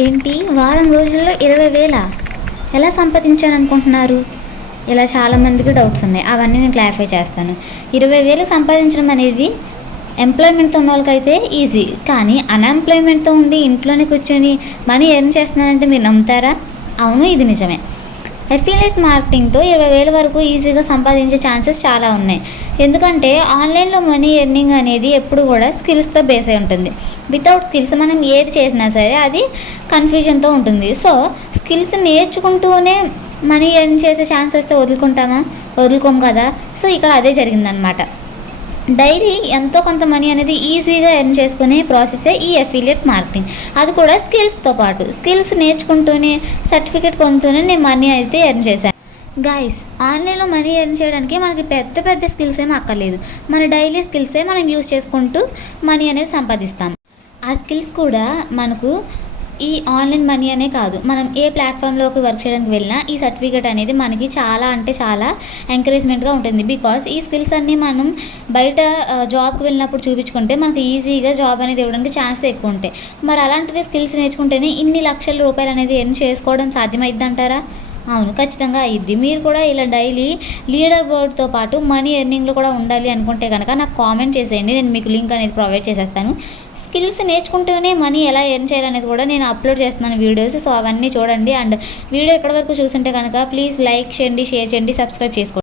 ఏంటి వారం రోజుల్లో 20,000 ఎలా సంపాదించాను అనుకుంటున్నారు? ఇలా చాలామందికి డౌట్స్ ఉన్నాయి. అవన్నీ నేను క్లారిఫై చేస్తాను. 20,000 సంపాదించడం అనేది ఎంప్లాయ్మెంట్తో ఉన్న వాళ్ళకైతే ఈజీ, కానీ అన్ఎంప్లాయ్మెంట్తో ఉండి ఇంట్లోనే కూర్చొని మనీ ఎర్న్ చేస్తున్నారంటే మీరు నమ్ముతారా? అవును, ఇది నిజమే. అఫిలియేట్ మార్కెటింగ్తో 20,000 వరకు ఈజీగా సంపాదించే ఛాన్సెస్ చాలా ఉన్నాయి. ఎందుకంటే ఆన్లైన్లో మనీ ఎర్నింగ్ అనేది ఎప్పుడు కూడా స్కిల్స్తో బేస్ అయి ఉంటుంది. వితౌట్ స్కిల్స్ మనం ఏది చేసినా సరే అది కన్ఫ్యూజన్తో ఉంటుంది. సో స్కిల్స్ నేర్చుకుంటూనే మనీ ఎర్న్ చేసే ఛాన్స్ వస్తే వదులుకోము కదా. సో ఇక్కడ అదే జరిగిందనమాట. డైలీ ఎంతో కొంత మనీ అనేది ఈజీగా ఎర్న్ చేసుకునే ప్రాసెసే ఈ అఫిలియేట్ మార్కెటింగ్. అది కూడా స్కిల్స్తో పాటు స్కిల్స్ నేర్చుకుంటూనే సర్టిఫికేట్ పొందుతూనే నేను మనీ అయితే ఎర్న్ చేశాను. గైస్, ఆన్లైన్లో మనీ ఎర్న్ చేయడానికి మనకి పెద్ద పెద్ద స్కిల్స్ ఏమీ అక్కర్లేదు. మన డైలీ స్కిల్సే మనం యూజ్ చేసుకుంటూ మనీ అనేది సంపాదిస్తాం. ఆ స్కిల్స్ కూడా మనకు ఈ ఆన్లైన్ మనీ అనే కాదు, మనం ఏ ప్లాట్ఫామ్లోకి వర్క్ చేయడానికి వెళ్ళినా ఈ సర్టిఫికేట్ అనేది మనకి చాలా అంటే చాలా ఎంకరేజ్మెంట్గా ఉంటుంది. బికాస్ ఈ స్కిల్స్ అన్నీ మనం బయట జాబ్కి వెళ్ళినప్పుడు చూపించుకుంటే మనకి ఈజీగా జాబ్ అనేది ఇవ్వడానికి ఛాన్స్ ఎక్కువ ఉంటాయి. మరి అలాంటిది స్కిల్స్ నేర్చుకుంటేనే ఇన్ని లక్షల రూపాయలు అనేది ఎర్న్ చేసుకోవడం సాధ్యమైద్ది అంటారా? అవును, ఖచ్చితంగా అయ్యిద్ది. మీరు కూడా ఇలా డైలీ లీడర్ బోర్డ్తో పాటు మనీ ఎర్నింగ్లో కూడా ఉండాలి అనుకుంటే కనుక నాకు కామెంట్ చేసేయండి, నేను మీకు లింక్ అనేది ప్రొవైడ్ చేసేస్తాను. స్కిల్స్ నేర్చుకుంటూనే మనీ ఎలా ఎర్న్ చేయాలనేది కూడా నేను అప్లోడ్ చేస్తున్నాను వీడియోస్. సో అవన్నీ చూడండి. అండ్ వీడియో ఎక్కడి వరకు చూస్తుంటే కనుక ప్లీజ్ లైక్ చేయండి, షేర్ చేయండి, సబ్స్క్రైబ్ చేసుకోండి.